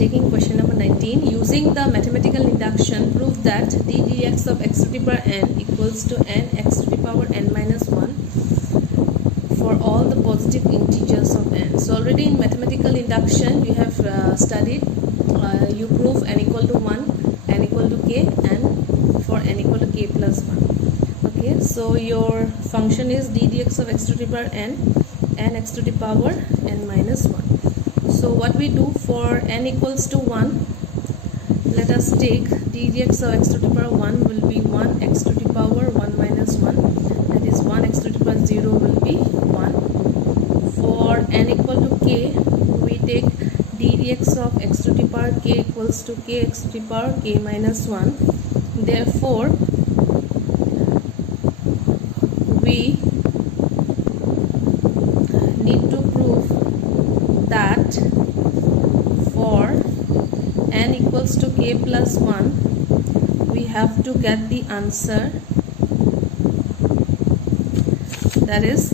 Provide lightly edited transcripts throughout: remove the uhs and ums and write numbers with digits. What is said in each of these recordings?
taking question number 19. Using the mathematical induction, prove that d dx of x to the power n equals to n x to the power n minus 1 for all the positive integers of n. So already in mathematical induction you have studied, you prove n equal to 1, n equal to k, and for n equal to k plus 1. Okay, so your function is d dx of x to the power n, n x to the power n minus 1. So what we do for n equals to 1, let us take d dx of x to the power 1 will be 1 x to the power 1 minus 1, that is 1 x to the power 0 will be 1. For n equal to k, we take d dx of x to the power k equals to k x to the power k minus 1. Therefore we need to prove that for n equals to k plus 1, we have to get the answer, that is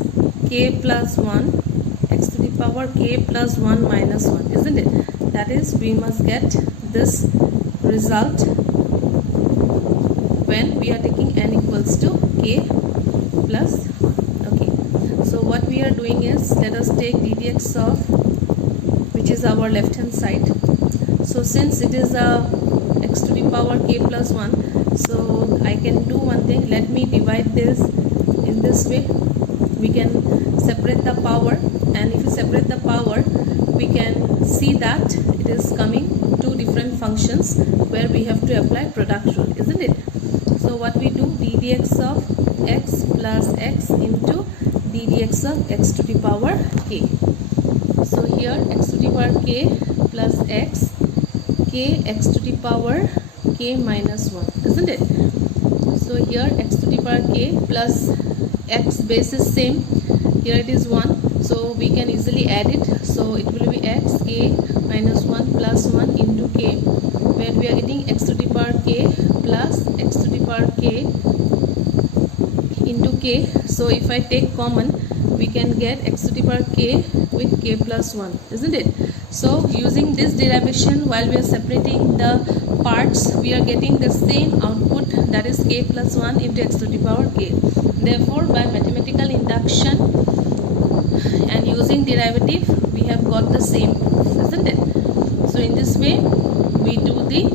k plus 1 x to the power k plus 1 minus 1, isn't it? That is, we must get this result when we are taking n equals to k plus 1. Okay, so what we are doing is, let us take d dx of, which is our left hand side. So since it is a x to the power k plus 1, so I can do one thing, let me divide this in this way. We can separate the power, and if you separate the power, we can see that it is coming two different functions where we have to apply product rule, isn't it? So what we do, d dx of x plus x into d dx of x to the power k. So here x to the power k plus x, k x to the power k minus 1, isn't it? So here x to the power k plus x base is same, here it is 1, so we can easily add it. So it will be x k minus 1 plus 1 into k, where we are getting x to the power k plus x to the power k into k. So if I take common, we can get x to the power k with k plus 1, isn't it? So using this derivation, while we are separating the parts, we are getting the same output, that is k plus 1 into x to the power k. Therefore by mathematical induction and using derivative, we have got the same proof, isn't it? So in this way we do the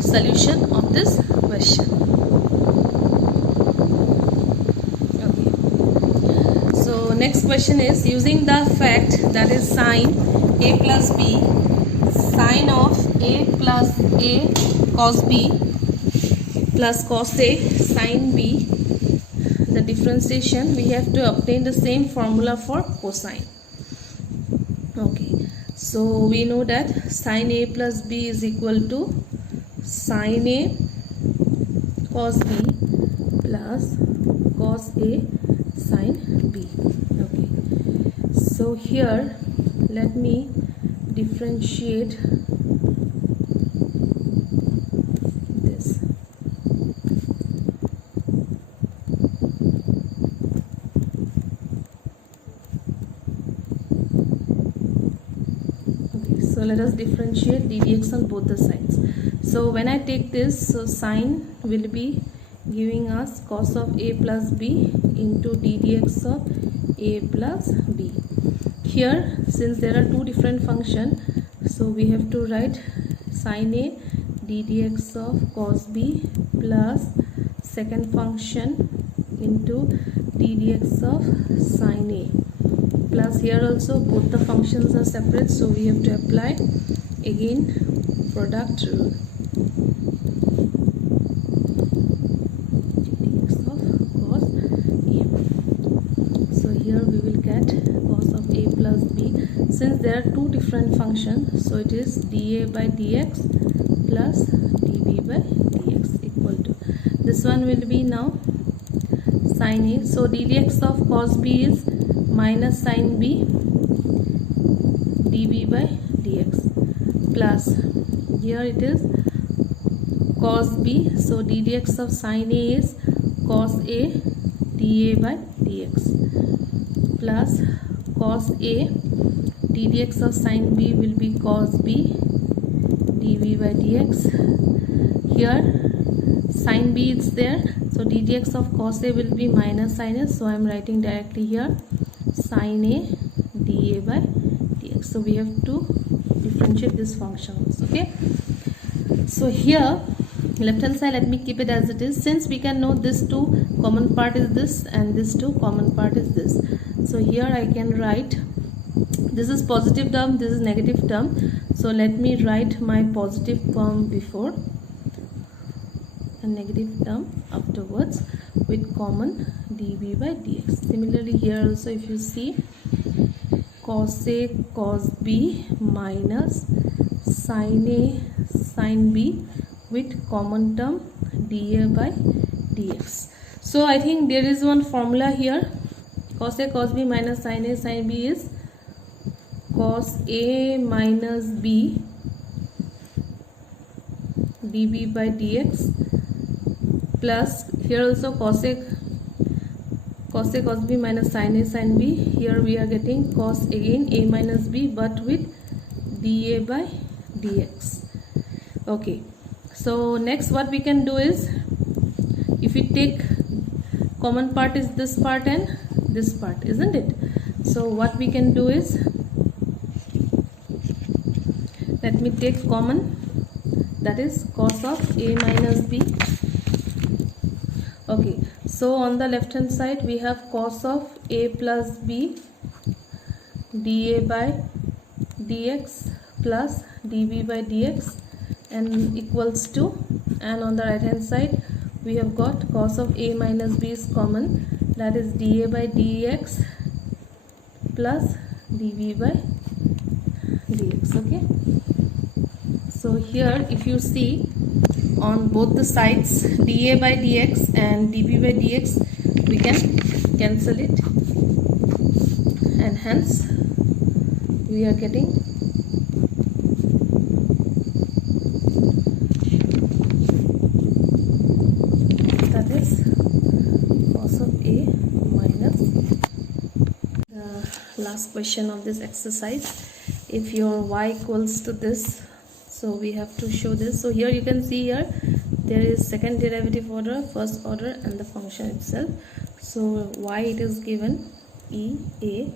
solution of this question. Next question is, using the fact that is sine a plus b, sine of a plus a cos b plus cos a sine b, the differentiation, we have to obtain the same formula for cosine. Okay, so we know that sine a plus b is equal to sine a cos b plus cos a sine b. So here let me differentiate this. Okay, so let us differentiate d dx on both the sides. So when I take this, so sine will be giving us cos of a plus b into d dx of a plus b. Here, since there are two different functions, so we have to write sine a d dx of cos b plus second function into d dx of sine a, plus here also both the functions are separate, so we have to apply again product rule. dx of cos a. So here we will get cos of a plus b. Since there are two different functions, so it is dA by dx plus dB by dx equal to, this one will be now sine a. So d dx of cos b is minus sine b dB by dx plus, here it is cos b, so d dx of sine a is cos a dA by dx plus cos a d dx of sine b will be cos b dv by dx. Here sin b is there, so ddx of cos a will be minus sin a, so I am writing directly here sin a dA by dx. So we have to differentiate this functions. Okay, so here left hand side, let me keep it as it is, since we can know this two common part is this and this two common part is this. So here I can write, this is positive term, this is negative term, so let me write my positive term before and negative term afterwards with common dv by dx. Similarly here also, if you see, cos a cos b minus sin a sin b with common term dA by dx. So I think there is one formula here, cos a cos b minus sin a sin b is cos a minus b dv by dx, plus here also cos a cos b minus sin a sin b. Here we are getting cos again a minus b but with dA by dx. Okay, so next what we can do is, if we take common part is this part and this part, isn't it? So what we can do is, let me take common, that is cos of a minus b. Okay, so on the left hand side we have cos of a plus b dA by dx plus dv by dx and equals to, and on the right hand side we have got cos of a minus b is common, that is dA by dx plus dv by dx. Okay, so here if you see, on both the sides dA by dx and dv by dx, we can cancel it, and hence we are getting that is cos of a minus. The last question of this exercise, if your y equals to this, so we have to show this. So here you can see, here there is second derivative order, first order and the function itself. So y it is given e a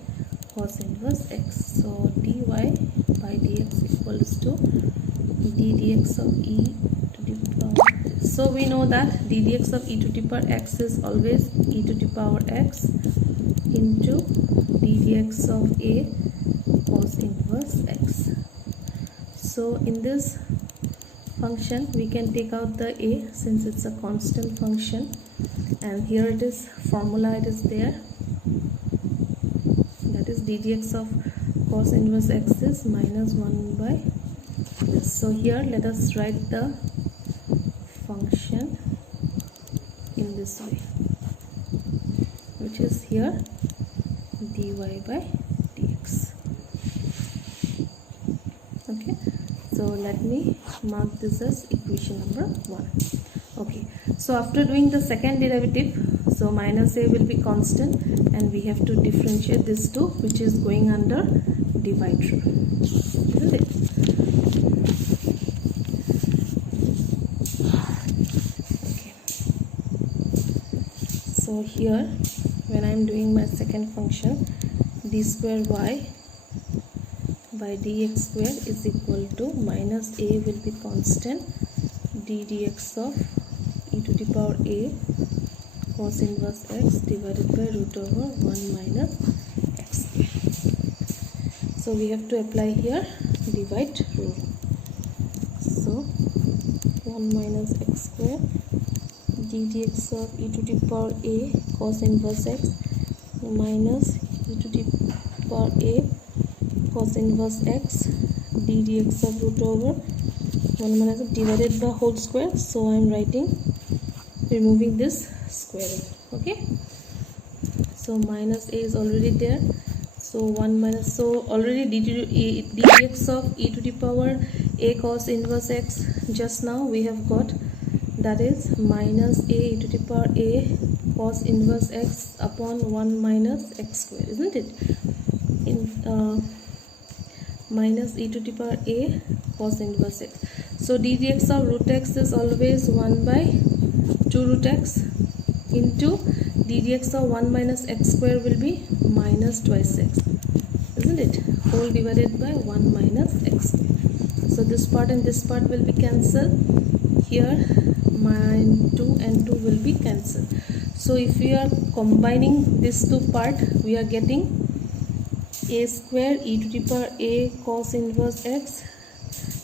cos inverse x, so dy by dx equals to d dx of e to the power. So we know that d dx of e to the power x is always e to the power x into d dx of a cos inverse x. So in this function we can take out the a, since it's a constant function, and here it is, formula it is there, that is d dx of cos inverse x is minus 1 by this. So here let us write the function in this way, which is here dy by dx. Okay, so let me mark this as equation number 1. Okay, so after doing the second derivative, so minus a will be constant and we have to differentiate this two, which is going under divide rule, isn't it? Okay, so here when I am doing my second function, d square y by dx square is equal to minus a will be constant, d dx of e to the power a cos inverse x divided by root over 1 minus x square. So we have to apply here divide rule. So 1 minus x square d dx of e to the power a cos inverse x minus e to the power a cos inverse x d dx of root over 1 minus divided by whole square. So I am writing, removing this squaring. Okay, so minus a is already there, so 1 minus, so already dx of e to the power a cos inverse x, just now we have got, that is minus a e to the power a cos inverse x upon 1 minus x square, isn't it? In minus e to the power a cos inverse x. So d dx of root x is always 1 by 2 root x into d dx of 1 minus x square will be minus twice x, isn't it? Whole divided by 1 minus x. So this part and this part will be cancelled. Here 2 and 2 will be cancelled. So if we are combining these two part, we are getting a square e to the power a cos inverse x.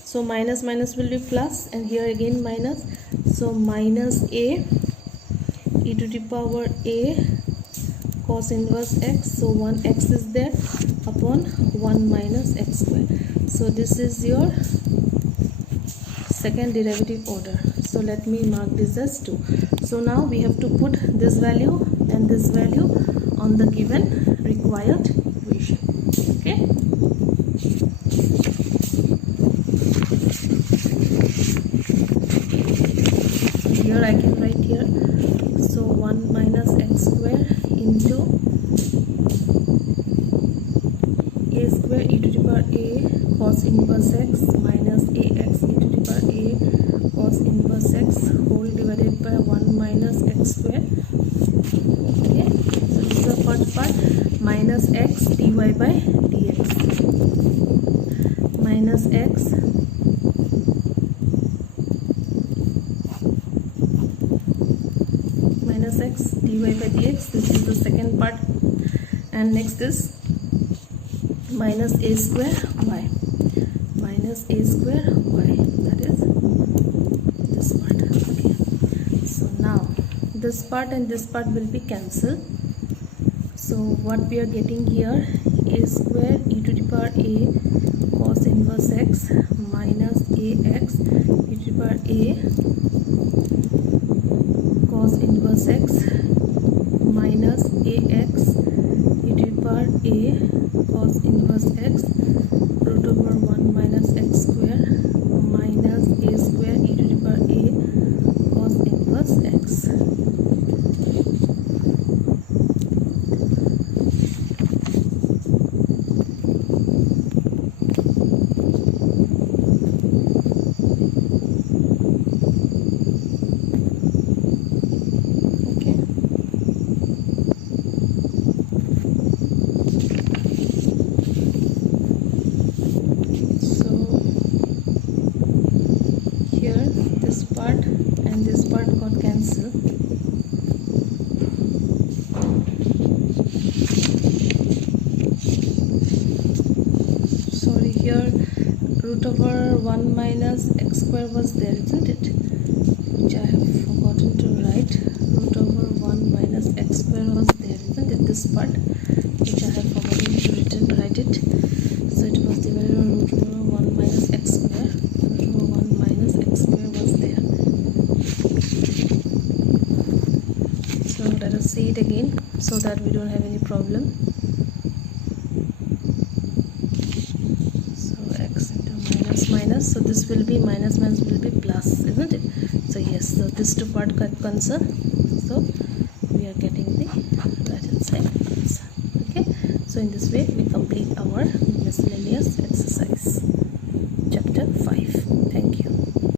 So minus minus will be plus, and here again minus. So minus a e to the power a cos inverse x. So 1 x is there upon 1 minus x square. So this is your second derivative order. So let me mark this as 2. So now we have to put this value and this value on the given required equation. Okay. Here I can write here. So 1 minus x square into a square e to the power a cos inverse x minus ax e to the power a cos inverse x whole divided by 1 minus x square. Okay, so this is the first part. Minus x dy by dx minus x dy by dx. This is the second part. And next is minus a square y, minus a square y, that is this part. Okay, so now this part and this part will be cancelled. So what we are getting here, a square e to the power a cos inverse x minus ax e to the power a cos inverse x minus ax e to the power a cos inverse x root over 1 minus x square minus a square e to the power a cos inverse x. And this part got cancelled. Sorry, here root over 1 minus x square was there, isn't it? Which I have forgotten to write. Root over 1 minus x square was there, isn't it? This part, which I have forgotten to write it. So it was divided by root over 1 minus x square. Root over 1 minus x square was there. So let us say it again so that we don't have any problem. So x into minus minus, so this will be minus minus will be plus, isn't it? So yes, so this two part got cancelled. So we are getting the right hand side answer. Okay, so in this way we complete our miscellaneous exercise.